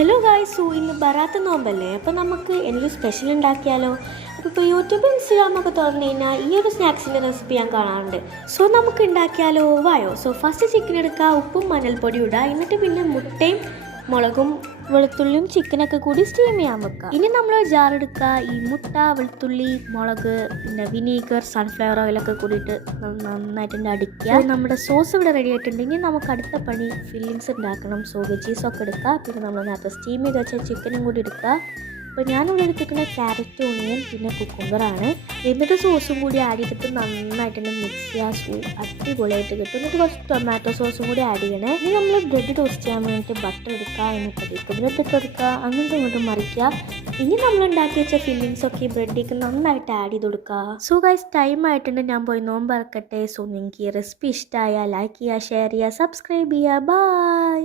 Hello guys, ഇന്ന് ബറാത്ത് നോമ്പല്ലേ. അപ്പോൾ നമുക്ക് എന്തെങ്കിലും സ്പെഷ്യൽ ഉണ്ടാക്കിയാലോ. അപ്പോൾ യൂട്യൂബ് ഇൻസ്റ്റാഗ്രാമൊക്കെ തുറന്നു കഴിഞ്ഞാൽ ഈ ഒരു സ്നാക്സിൻ്റെ റെസിപ്പി ഞാൻ കാണാറുണ്ട്. സോ നമുക്ക് ഉണ്ടാക്കിയാലോ, വായോ. സോ ഫസ്റ്റ് ചിക്കൻ എടുക്കുക, ഉപ്പും മഞ്ഞൾപ്പൊടി ഇടുക, എന്നിട്ട് പിന്നെ മുട്ടയും മുളകും വെളുത്തുള്ളിയും ചിക്കനൊക്കെ കൂടി സ്റ്റീം ചെയ്യാൻ വെക്കുക. ഇനി നമ്മൾ ജാർ എടുക്കുക, ഈ മുട്ട, വെളുത്തുള്ളി, മുളക്, പിന്നെ വിനീഗർ, സൺഫ്ലവർ ഓയിലൊക്കെ കൂടിയിട്ട് നന്നായിട്ട് അടിക്കുക. നമ്മുടെ സോസ് ഇവിടെ റെഡി ആയിട്ടുണ്ട്. ഇനി നമുക്ക് അടുത്ത പണി ഫില്ലിങ്സ് ഉണ്ടാക്കണം. സോ വെജീസൊക്കെ എടുക്കുക, പിന്നെ നമ്മൾ നേരത്തെ സ്റ്റീം ചെയ്ത് വെച്ച ചിക്കനും കൂടി എടുക്കുക. അപ്പോൾ ഞാനിവിടെ എടുത്തിരിക്കുന്ന ക്യാരറ്റ്, ഓണിയൻ, പിന്നെ കുക്കുംബറാണ്. എന്നിട്ട് സോസും കൂടി ആഡ് ചെയ്തിട്ട് നന്നായിട്ട് മിക്സ് ചെയ്യുക. അടിപൊളിയായിട്ട് കിട്ടും. എന്നിട്ട് കുറച്ച് ടൊമാറ്റോ സോസും കൂടി ആഡ് ചെയ്യണേ. ഇനി നമ്മൾ ബ്രെഡ് ടോസ്റ്റ് ചെയ്യാൻ വേണ്ടിയിട്ട് ബട്ടർ എടുക്കുക, എന്നിട്ട് അതിലേക്ക് ബ്രെഡ് ഇട്ട് കൊടുക്കുക, അങ്ങോട്ടും ഇങ്ങോട്ടും മറിക്കുക. ഇനി നമ്മൾ ഉണ്ടാക്കി വെച്ച ഫില്ലിങ്സൊക്കെ ഈ ബ്രെഡിലേക്ക് നന്നായിട്ട് ആഡ് ചെയ്ത് കൊടുക്കുക. സോ ഗൈസ്, ടൈം ആയിട്ടുണ്ട്, ഞാൻ പോയി നോമ്പ് ഇറക്കട്ടെ. സോ നിങ്ങൾക്ക് ഈ റെസിപ്പി ഇഷ്ടമായാൽ ലൈക്ക് ചെയ്യുക, ഷെയർ ചെയ്യുക, സബ്സ്ക്രൈബ് ചെയ്യുക. ബൈ.